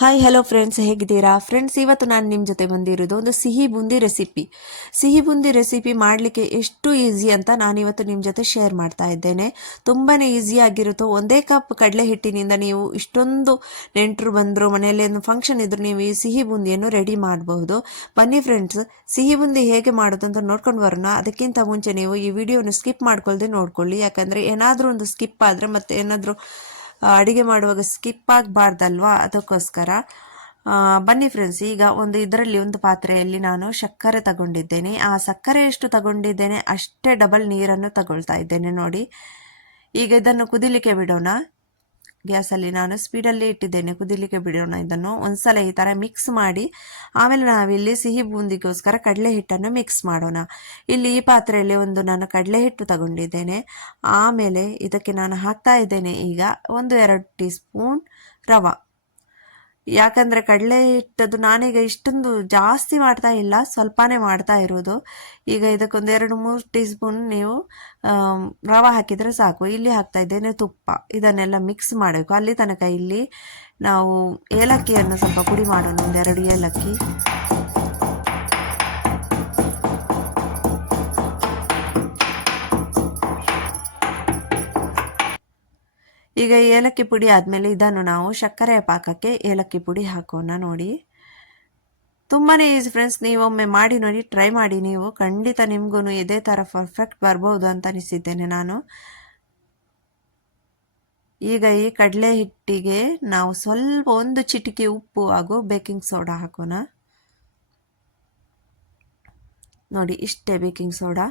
Hi hello friends, ಹೇಗಿದ್ದೀರಾ friends? ಇವತ್ತು ನಾನು ನಿಮ್ಮ ಜೊತೆ ಬಂದಿರೋದು ಒಂದು ಸಿಹಿ ಬೂಂದಿ ರೆಸಿಪಿ. ಸಿಹಿ ಬೂಂದಿ ರೆಸಿಪಿ ಮಾಡಲಿಕ್ಕೆ ಎಷ್ಟು ಈಸಿ ಅಂತ ನಾನಿವತ್ತು ನಿಮ್ಮ ಜೊತೆ ಶೇರ್ ಮಾಡ್ತಾ ಇದ್ದೇನೆ. ತುಂಬಾ ಈಸಿ ಆಗಿರುತ್ತೋ. ಒಂದೇ ಕಪ್ ಕಡಲೆ ಹಿಟ್ಟಿನಿಂದ ನೀವು ಇಷ್ಟೊಂದು ನೆಂಟರು ಬಂದರು, ಮನೆಯಲ್ಲಿ ಒಂದು ಫಂಕ್ಷನ್ ಇದ್ದರೂ ನೀವು ಈ ಸಿಹಿ ಬೂಂದಿಯನ್ನು ರೆಡಿ ಮಾಡಬಹುದು. ಬನ್ನಿ ಫ್ರೆಂಡ್ಸ್, ಸಿಹಿ ಬೂಂದಿ ಹೇಗೆ ಮಾಡೋದು ಅಂತ ನೋಡ್ಕೊಂಡು ಬರೋಣ. ಅದಕ್ಕಿಂತ ಮುಂಚೆ ನೀವು ಈ ವಿಡಿಯೋನ ಸ್ಕಿಪ್ ಮಾಡ್ಕೊಳ್ದೆ ನೋಡ್ಕೊಳ್ಳಿ, ಯಾಕಂದರೆ ಏನಾದರೂ ಒಂದು ಸ್ಕಿಪ್ ಆದರೆ ಮತ್ತೆ ಏನಾದರೂ ಅಡುಗೆ ಮಾಡುವಾಗ ಸ್ಕಿಪ್ ಆಗಬಾರ್ದಲ್ವಾ, ಅದಕ್ಕೋಸ್ಕರ. ಬನ್ನಿ ಫ್ರೆಂಡ್ಸ್, ಈಗ ಇದರಲ್ಲಿ ಒಂದು ಪಾತ್ರೆಯಲ್ಲಿ ನಾನು ಸಕ್ಕರೆ ತಗೊಂಡಿದ್ದೇನೆ. ಆ ಸಕ್ಕರೆ ಎಷ್ಟು ತಗೊಂಡಿದ್ದೇನೆ ಅಷ್ಟೇ ಡಬಲ್ ನೀರನ್ನು ತಗೊಳ್ತಾ ಇದ್ದೇನೆ ನೋಡಿ. ಈಗ ಇದನ್ನು ಕುದಿಲಿಕ್ಕೆ ಬಿಡೋಣ. ಗ್ಯಾಸಲ್ಲಿ ನಾನು ಸ್ಪೀಡಲ್ಲಿ ಇಟ್ಟಿದ್ದೇನೆ, ಕುದಿಲಿಕ್ಕೆ ಬಿಡೋಣ. ಇದನ್ನು ಒಂದ್ಸಲ ಈ ಥರ ಮಿಕ್ಸ್ ಮಾಡಿ ಆಮೇಲೆ ನಾವಿಲ್ಲಿ ಸಿಹಿ ಬೂಂದಿಗೋಸ್ಕರ ಕಡಲೆ ಹಿಟ್ಟನ್ನು ಮಿಕ್ಸ್ ಮಾಡೋಣ. ಇಲ್ಲಿ ಈ ಪಾತ್ರೆಯಲ್ಲಿ ನಾನು ಕಡಲೆ ಹಿಟ್ಟು ತಗೊಂಡಿದ್ದೇನೆ. ಆಮೇಲೆ ಇದಕ್ಕೆ ನಾನು ಹಾಕ್ತಾ ಇದ್ದೇನೆ ಈಗ 1-2 ಟೀ ಸ್ಪೂನ್ ರವೆ. ಯಾಕಂದರೆ ಕಡಲೆ ಹಿಟ್ಟದು ನಾನೀಗ ಇಷ್ಟೊಂದು ಜಾಸ್ತಿ ಮಾಡ್ತಾ ಇಲ್ಲ, ಸ್ವಲ್ಪನೇ ಮಾಡ್ತಾ ಇರೋದು. ಈಗ ಇದಕ್ಕೊಂದು 2-3 ಟೀ ಸ್ಪೂನ್ ನೀವು ರವೆ ಹಾಕಿದರೆ ಸಾಕು. ಇಲ್ಲಿ ಹಾಕ್ತಾ ಇದ್ದೇನೆ ತುಪ್ಪ. ಇದನ್ನೆಲ್ಲ ಮಿಕ್ಸ್ ಮಾಡಬೇಕು. ಅಲ್ಲಿ ತನಕ ಇಲ್ಲಿ ನಾವು ಏಲಕ್ಕಿಯನ್ನು ಸ್ವಲ್ಪ ಪುಡಿ ಮಾಡೋಣ, 1-2 ಏಲಕ್ಕಿ. ಈಗ ಏಲಕ್ಕಿ ಪುಡಿ ಆದಮೇಲೆ ಇದನ್ನು ನಾವು ಸಕ್ಕರೆಯ ಪಾಕಕ್ಕೆ ಏಲಕ್ಕಿ ಪುಡಿ ಹಾಕೋಣ ನೋಡಿ. ತುಂಬಾ ಈಸಿ ಫ್ರೆಂಡ್ಸ್, ನೀವೊಮ್ಮೆ ಮಾಡಿ ನೋಡಿ, ಟ್ರೈ ಮಾಡಿ. ನೀವು ಖಂಡಿತ ನಿಮಗೂ ಇದೇ ಥರ ಪರ್ಫೆಕ್ಟ್ ಬರ್ಬೋದು ಅಂತ ಅನಿಸಿದ್ದೇನೆ ನಾನು. ಈಗ ಈ ಕಡಲೆ ಹಿಟ್ಟಿಗೆ ನಾವು ಸ್ವಲ್ಪ 1 ಚಿಟಿಕೆ ಉಪ್ಪು ಹಾಗೂ ಬೇಕಿಂಗ್ ಸೋಡಾ ಹಾಕೋಣ ನೋಡಿ. ಇಷ್ಟೇ ಬೇಕಿಂಗ್ ಸೋಡಾ.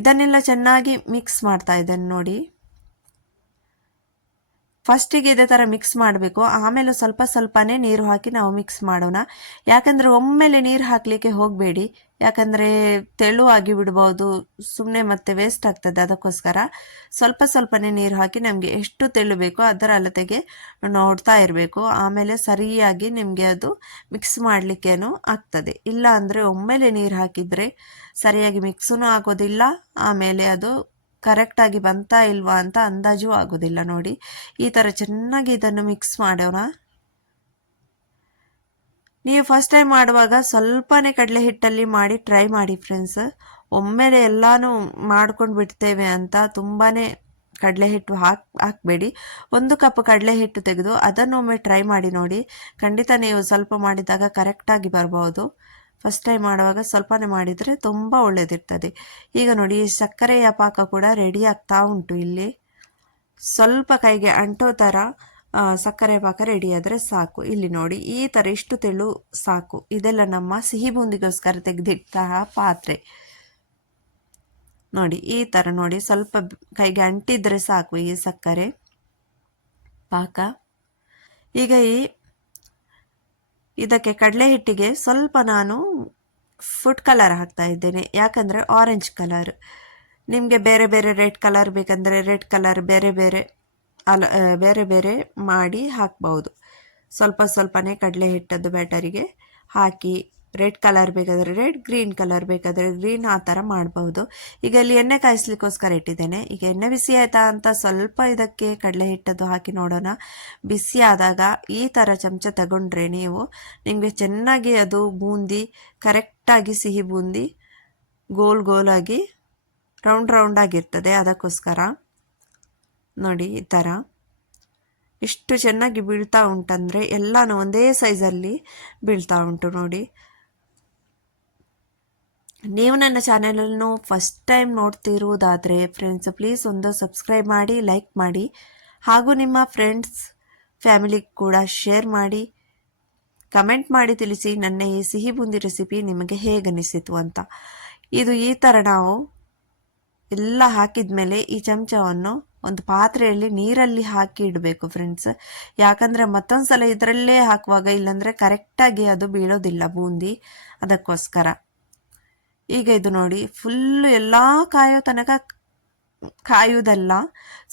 ಇದನ್ನೆಲ್ಲ ಚೆನ್ನಾಗಿ ಮಿಕ್ಸ್ ಮಾಡ್ತಾ ಇದ್ದೇನೆ ನೋಡಿ. ಫಸ್ಟಿಗೆ ಇದೇ ಥರ ಮಿಕ್ಸ್ ಮಾಡಬೇಕು, ಆಮೇಲೆ ಸ್ವಲ್ಪ ಸ್ವಲ್ಪನೇ ನೀರು ಹಾಕಿ ನಾವು ಮಿಕ್ಸ್ ಮಾಡೋಣ. ಯಾಕಂದರೆ ಒಮ್ಮೆಲೆ ನೀರು ಹಾಕಲಿಕ್ಕೆ ಹೋಗಬೇಡಿ, ಯಾಕಂದರೆ ತೆಳುವಾಗಿ ಬಿಡ್ಬೋದು, ಸುಮ್ಮನೆ ಮತ್ತೆ ವೇಸ್ಟ್ ಆಗ್ತದೆ. ಅದಕ್ಕೋಸ್ಕರ ಸ್ವಲ್ಪ ಸ್ವಲ್ಪನೇ ನೀರು ಹಾಕಿ ನಮಗೆ ಎಷ್ಟು ತೆಳು ಬೇಕೋ ಅದರ ಅಳತೆಗೆ ನೋಡ್ತಾ ಇರಬೇಕು. ಆಮೇಲೆ ಸರಿಯಾಗಿ ನಿಮಗೆ ಅದು ಮಿಕ್ಸ್ ಮಾಡಲಿಕ್ಕೇನು ಆಗ್ತದೆ. ಇಲ್ಲ ಅಂದರೆ ಒಮ್ಮೆಲೆ ನೀರು ಹಾಕಿದರೆ ಸರಿಯಾಗಿ ಮಿಕ್ಸೂ ಆಗೋದಿಲ್ಲ, ಆಮೇಲೆ ಅದು ಕರೆಕ್ಟಾಗಿ ಬಂತಾ ಇಲ್ವಾ ಅಂತ ಅಂದಾಜು ಆಗೋದಿಲ್ಲ ನೋಡಿ. ಈ ಥರ ಚೆನ್ನಾಗಿ ಇದನ್ನು ಮಿಕ್ಸ್ ಮಾಡೋಣ. ನೀವು ಫಸ್ಟ್ ಟೈಮ್ ಮಾಡುವಾಗ ಸ್ವಲ್ಪನೇ ಕಡಲೆ ಹಿಟ್ಟಲ್ಲಿ ಮಾಡಿ ಟ್ರೈ ಮಾಡಿ ಫ್ರೆಂಡ್ಸ್. ಒಮ್ಮೆಲೆ ಎಲ್ಲಾನು ಮಾಡ್ಕೊಂಡು ಬಿಡ್ತೇವೆ ಅಂತ ತುಂಬಾ ಕಡಲೆ ಹಿಟ್ಟು ಹಾಕಬೇಡಿ. 1 ಕಪ್ ಕಡಲೆ ಹಿಟ್ಟು ತೆಗೆದು ಅದನ್ನೊಮ್ಮೆ ಟ್ರೈ ಮಾಡಿ ನೋಡಿ. ಖಂಡಿತ ನೀವು ಸ್ವಲ್ಪ ಮಾಡಿದಾಗ ಕರೆಕ್ಟಾಗಿ ಬರ್ಬೋದು. ಫಸ್ಟ್ ಟೈಮ್ ಮಾಡುವಾಗ ಸ್ವಲ್ಪನೇ ಮಾಡಿದರೆ ತುಂಬ ಒಳ್ಳೆಯದಿರ್ತದೆ. ಈಗ ನೋಡಿ, ಸಕ್ಕರೆಯ ಪಾಕ ಕೂಡ ರೆಡಿ ಆಗ್ತಾ ಉಂಟು. ಇಲ್ಲಿ ಸ್ವಲ್ಪ ಕೈಗೆ ಅಂಟೋ ಥರ ಸಕ್ಕರೆ ಪಾಕ ರೆಡಿ ಆದರೆ ಸಾಕು. ಇಲ್ಲಿ ನೋಡಿ, ಈ ಥರ ಇಷ್ಟು ತೆಳು ಸಾಕು. ಇದೆಲ್ಲ ನಮ್ಮ ಸಿಹಿ ಬೂಂದಿಗೋಸ್ಕರ ತೆಗೆದಿಟ್ಟ ಪಾತ್ರೆ ನೋಡಿ. ಈ ಥರ ನೋಡಿ, ಸ್ವಲ್ಪ ಕೈಗೆ ಅಂಟಿದ್ರೆ ಸಾಕು ಈ ಸಕ್ಕರೆ ಪಾಕ. ಈಗ ಇದಕ್ಕೆ ಕಡಲೆ ಹಿಟ್ಟಿಗೆ ಸ್ವಲ್ಪ ನಾನು ಫುಡ್ ಕಲರ್ ಹಾಕ್ತಾ ಇದ್ದೇನೆ. ಯಾಕಂದರೆ ಆರೆಂಜ್ ಕಲರ್. ನಿಮಗೆ ಬೇರೆ ಬೇರೆ ರೆಡ್ ಕಲರ್ ಬೇಕಂದರೆ ರೆಡ್ ಕಲರ್ ಬೇರೆ ಬೇರೆ ಮಾಡಿ ಹಾಕ್ಬೋದು. ಸ್ವಲ್ಪ ಸ್ವಲ್ಪನೇ ಕಡಲೆ ಹಿಟ್ಟದ್ದು ಬ್ಯಾಟರಿಗೆ ಹಾಕಿ, ರೆಡ್ ಕಲರ್ ಬೇಕಾದರೆ ರೆಡ್, ಗ್ರೀನ್ ಕಲರ್ ಬೇಕಾದರೆ ಗ್ರೀನ್, ಆ ಥರ ಮಾಡ್ಬೋದು. ಈಗ ಇಲ್ಲಿ ಎಣ್ಣೆ ಕಾಯಿಸ್ಲಿಕ್ಕೋಸ್ಕರ ಇಟ್ಟಿದ್ದೇನೆ. ಈಗ ಎಣ್ಣೆ ಬಿಸಿ ಆಯಿತಾ ಅಂತ ಸ್ವಲ್ಪ ಇದಕ್ಕೆ ಕಡಲೆ ಹಿಟ್ಟದ್ದು ಹಾಕಿ ನೋಡೋಣ. ಬಿಸಿ ಆದಾಗ ಈ ಥರ ಚಮಚ ತಗೊಂಡ್ರೆ ನಿಮಗೆ ಚೆನ್ನಾಗಿ ಅದು ಬೂಂದಿ ಕರೆಕ್ಟಾಗಿ ಸಿಹಿ ಬೂಂದಿ ಗೋಲಾಗಿ ರೌಂಡ್ ಆಗಿರ್ತದೆ. ಅದಕ್ಕೋಸ್ಕರ ನೋಡಿ, ಈ ಥರ ಇಷ್ಟು ಚೆನ್ನಾಗಿ ಬೀಳ್ತಾ ಉಂಟಂದರೆ ಎಲ್ಲನೂ ಒಂದೇ ಸೈಜಲ್ಲಿ ಬೀಳ್ತಾ ಉಂಟು ನೋಡಿ. ನೀವು ನನ್ನ ಚಾನಲನ್ನು ಫಸ್ಟ್ ಟೈಮ್ ನೋಡ್ತಿರುವುದಾದರೆ ಫ್ರೆಂಡ್ಸ್, ಪ್ಲೀಸ್ ಒಂದು ಸಬ್ಸ್ಕ್ರೈಬ್ ಮಾಡಿ, ಲೈಕ್ ಮಾಡಿ, ಹಾಗೂ ನಿಮ್ಮ ಫ್ರೆಂಡ್ಸ್ ಫ್ಯಾಮಿಲಿಗೆ ಕೂಡ ಶೇರ್ ಮಾಡಿ, ಕಮೆಂಟ್ ಮಾಡಿ ತಿಳಿಸಿ ನನ್ನ ಈ ಸಿಹಿ ಬೂಂದಿ ರೆಸಿಪಿ ನಿಮಗೆ ಹೇಗನಿಸಿತು ಅಂತ. ಇದು ಈ ಥರ ನಾವು ಎಲ್ಲ ಹಾಕಿದ ಮೇಲೆ ಈ ಚಮಚವನ್ನು ಒಂದು ಪಾತ್ರೆಯಲ್ಲಿ ನೀರಲ್ಲಿ ಹಾಕಿ ಇಡಬೇಕು ಫ್ರೆಂಡ್ಸ್. ಯಾಕಂದರೆ ಮತ್ತೊಂದು ಸಲ ಇದರಲ್ಲೇ ಹಾಕುವಾಗ ಇಲ್ಲಾಂದರೆ ಕರೆಕ್ಟಾಗಿ ಅದು ಬೀಳೋದಿಲ್ಲ ಬೂಂದಿ. ಅದಕ್ಕೋಸ್ಕರ ಈಗ ಇದು ನೋಡಿ, ಫುಲ್ಲು ಎಲ್ಲ ಕಾಯೋ ತನಕ ಕಾಯುವುದಲ್ಲ.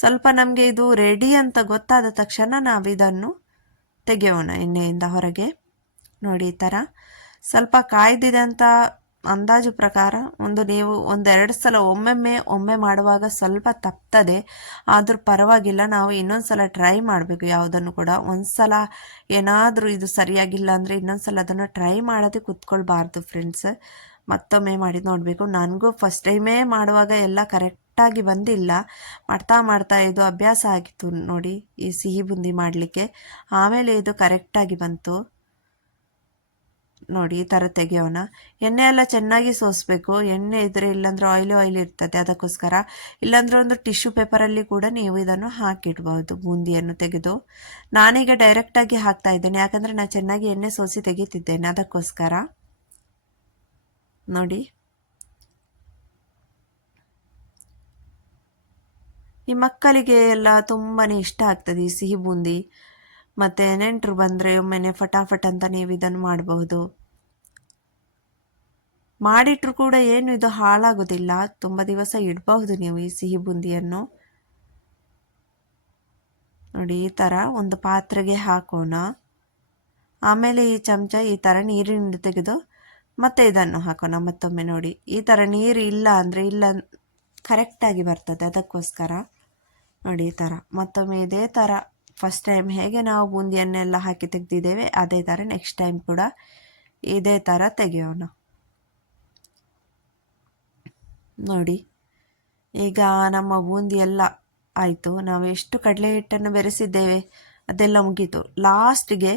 ಸ್ವಲ್ಪ ನಮಗೆ ಇದು ರೆಡಿ ಅಂತ ಗೊತ್ತಾದ ತಕ್ಷಣ ನಾವು ಇದನ್ನು ತೆಗೆಯೋಣ ಎಣ್ಣೆಯಿಂದ ಹೊರಗೆ ನೋಡಿ. ಈ ಥರ ಸ್ವಲ್ಪ ಕಾಯ್ದಿದೆ ಅಂತ ಅಂದಾಜು ಪ್ರಕಾರ ನೀವು ಒಂದೆರಡು ಸಲ ಒಮ್ಮೆ ಮಾಡುವಾಗ ಸ್ವಲ್ಪ ತಪ್ತದೆ, ಆದರೂ ಪರವಾಗಿಲ್ಲ. ನಾವು ಇನ್ನೊಂದು ಸಲ ಟ್ರೈ ಮಾಡಬೇಕು ಯಾವುದನ್ನು ಕೂಡ. ಒಂದು ಸಲ ಏನಾದರೂ ಇದು ಸರಿಯಾಗಿಲ್ಲ ಅಂದರೆ ಇನ್ನೊಂದು ಸಲ ಅದನ್ನು ಟ್ರೈ ಮಾಡೋದೇ ಕೂತ್ಕೊಳ್ಬಾರ್ದು ಫ್ರೆಂಡ್ಸ್. ಮತ್ತೊಮ್ಮೆ ಮಾಡಿ ನೋಡಬೇಕು. ನನಗೂ ಫಸ್ಟ್ ಟೈಮೇ ಮಾಡುವಾಗ ಎಲ್ಲ ಕರೆಕ್ಟಾಗಿ ಬಂದಿಲ್ಲ. ಮಾಡ್ತಾ ಇದು ಅಭ್ಯಾಸ ಆಗಿತ್ತು ನೋಡಿ ಈ ಸಿಹಿ ಬುಂದಿ ಮಾಡಲಿಕ್ಕೆ. ಆಮೇಲೆ ಇದು ಕರೆಕ್ಟಾಗಿ ಬಂತು ನೋಡಿ. ಈ ಥರ ತೆಗೆಯೋಣ. ಎಣ್ಣೆ ಎಲ್ಲ ಚೆನ್ನಾಗಿ ಸೋಸಬೇಕು. ಎಣ್ಣೆ ಇದ್ದರೆ, ಇಲ್ಲಾಂದ್ರೆ ಆಯಿಲ್ ಇರ್ತದೆ, ಅದಕ್ಕೋಸ್ಕರ. ಇಲ್ಲಾಂದ್ರೆ ಒಂದು ಟಿಶ್ಯೂ ಪೇಪರಲ್ಲಿ ಕೂಡ ನೀವು ಇದನ್ನು ಹಾಕಿಡ್ಬೋದು ಬೂಂದಿಯನ್ನು ತೆಗೆದು. ನಾನೀಗ ಡೈರೆಕ್ಟಾಗಿ ಹಾಕ್ತಾ ಇದ್ದೇನೆ, ಯಾಕಂದರೆ ನಾನು ಚೆನ್ನಾಗಿ ಎಣ್ಣೆ ಸೋಸಿ ತೆಗಿತಿದ್ದೇನೆ, ಅದಕ್ಕೋಸ್ಕರ ನೋಡಿ. ಈ ಮಕ್ಕಳಿಗೆ ಎಲ್ಲ ತುಂಬಾ ಇಷ್ಟ ಆಗ್ತದೆ ಈ ಸಿಹಿ ಬೂಂದಿ. ಮತ್ತು ನೆಂಟರು ಬಂದರೆ ಒಮ್ಮೆನೆ ಫಟಾಫಟ್ ಅಂತ ನೀವು ಇದನ್ನು ಮಾಡಬಹುದು. ಮಾಡಿಟ್ರು ಕೂಡ ಏನು ಇದು ಹಾಳಾಗೋದಿಲ್ಲ, ತುಂಬ ದಿವಸ ಇಡಬಹುದು ನೀವು ಈ ಸಿಹಿ ಬೂಂದಿಯನ್ನು. ನೋಡಿ ಈ ಥರ ಒಂದು ಪಾತ್ರೆಗೆ ಹಾಕೋಣ. ಆಮೇಲೆ ಈ ಚಮಚ ಈ ಥರ ನೀರಿನಿಂದ ತೆಗೆದು ಮತ್ತೆ ಇದನ್ನು ಹಾಕೋಣ ಮತ್ತೊಮ್ಮೆ. ನೋಡಿ ಈ ಥರ ನೀರು ಇಲ್ಲ ಅಂದರೆ ಕರೆಕ್ಟಾಗಿ ಬರ್ತದೆ, ಅದಕ್ಕೋಸ್ಕರ ನೋಡಿ ಈ ಥರ ಮತ್ತೊಮ್ಮೆ ಇದೇ ಥರ ಫಸ್ಟ್ ಟೈಮ್ ಹೇಗೆ ನಾವು ಬೂಂದಿಯನ್ನೆಲ್ಲ ಹಾಕಿ ತೆಗೆದಿದ್ದೇವೆ ಅದೇ ಥರ ನೆಕ್ಸ್ಟ್ ಟೈಮ್ ಕೂಡ ಇದೇ ಥರ ತೆಗೆಯೋಣ. ನೋಡಿ ಈಗ ನಮ್ಮ ಬೂಂದಿ ಎಲ್ಲ ಆಯಿತು. ನಾವು ಎಷ್ಟು ಕಡಲೆ ಹಿಟ್ಟನ್ನು ಬೆರೆಸಿದ್ದೇವೆ ಅದೆಲ್ಲ ಮುಗೀತು. ಲಾಸ್ಟ್ಗೆ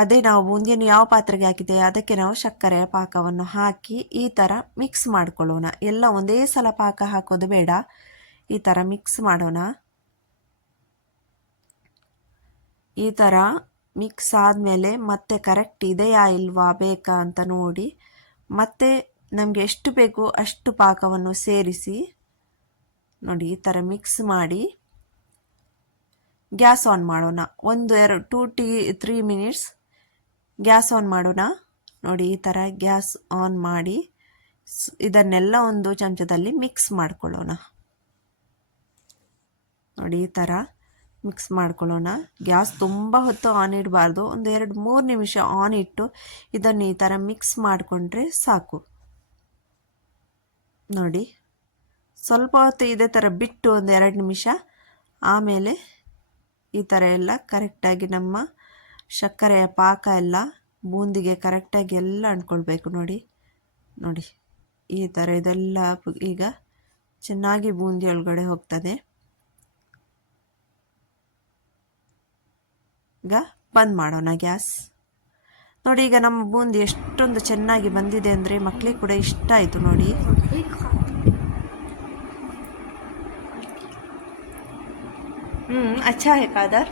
ಅದೇ ನಾವು ಬೂಂದಿಯನ್ನು ಯಾವ ಪಾತ್ರೆಗೆ ಹಾಕಿದ್ದೇವೆ ಅದಕ್ಕೆ ನಾವು ಸಕ್ಕರೆಯ ಪಾಕವನ್ನು ಹಾಕಿ ಈ ಥರ ಮಿಕ್ಸ್ ಮಾಡ್ಕೊಳ್ಳೋಣ. ಎಲ್ಲ ಒಂದೇ ಸಲ ಪಾಕ ಹಾಕೋದು ಬೇಡ, ಈ ಥರ ಮಿಕ್ಸ್ ಮಾಡೋಣ. ಈ ಥರ ಮಿಕ್ಸ್ ಆದಮೇಲೆ ಮತ್ತೆ ಕರೆಕ್ಟ್ ಇದೆಯಾ ಇಲ್ವಾ ಬೇಕಾ ಅಂತ ನೋಡಿ ಮತ್ತೆ ನಮಗೆ ಎಷ್ಟು ಬೇಕು ಅಷ್ಟು ಪಾಕವನ್ನು ಸೇರಿಸಿ ನೋಡಿ ಈ ಥರ ಮಿಕ್ಸ್ ಮಾಡಿ ಗ್ಯಾಸ್ ಆನ್ ಮಾಡೋಣ. 2-3 ಮಿನಿಟ್ಸ್ ಗ್ಯಾಸ್ ಆನ್ ಮಾಡೋಣ. ನೋಡಿ ಈ ಥರ ಗ್ಯಾಸ್ ಆನ್ ಮಾಡಿ ಇದನ್ನೆಲ್ಲ ಒಂದು ಚಮಚದಲ್ಲಿ ಮಿಕ್ಸ್ ಮಾಡ್ಕೊಳ್ಳೋಣ. ನೋಡಿ ಈ ಥರ ಮಿಕ್ಸ್ ಮಾಡ್ಕೊಳ್ಳೋಣ. ಗ್ಯಾಸ್ ತುಂಬ ಹೊತ್ತು ಆನ್ ಇಡಬಾರ್ದು, ಒಂದು 2-3 ನಿಮಿಷ ಆನ್ ಇಟ್ಟು ಇದನ್ನು ಈ ಥರ ಮಿಕ್ಸ್ ಮಾಡಿಕೊಂಡ್ರೆ ಸಾಕು. ನೋಡಿ ಸ್ವಲ್ಪ ಹೊತ್ತು ಇದೇ ಥರ ಬಿಟ್ಟು ಒಂದು 2 ನಿಮಿಷ ಆಮೇಲೆ ಈ ಥರ ಎಲ್ಲ ಕರೆಕ್ಟಾಗಿ ನಮ್ಮ ಸಕ್ಕರೆಯ ಪಾಕ ಎಲ್ಲ ಬೂಂದಿಗೆ ಕರೆಕ್ಟಾಗಿ ಎಲ್ಲ ಅಂಟ್ಕೊಳ್ಬೇಕು. ನೋಡಿ ನೋಡಿ ಈ ಥರ ಇದೆಲ್ಲ ಈಗ ಚೆನ್ನಾಗಿ ಬೂಂದಿ ಒಳಗಡೆ ಹೋಗ್ತದೆ. ಈಗ ಬಂದ್ ಮಾಡೋಣ ಗ್ಯಾಸ್. ನೋಡಿ ಈಗ ನಮ್ಮ ಬೂಂದಿ ಎಷ್ಟೊಂದು ಚೆನ್ನಾಗಿ ಬಂದಿದೆ ಅಂದರೆ ಮಕ್ಕಳಿಗೆ ಕೂಡ ಇಷ್ಟ ಆಯಿತು ನೋಡಿ. अच्छा है कादर.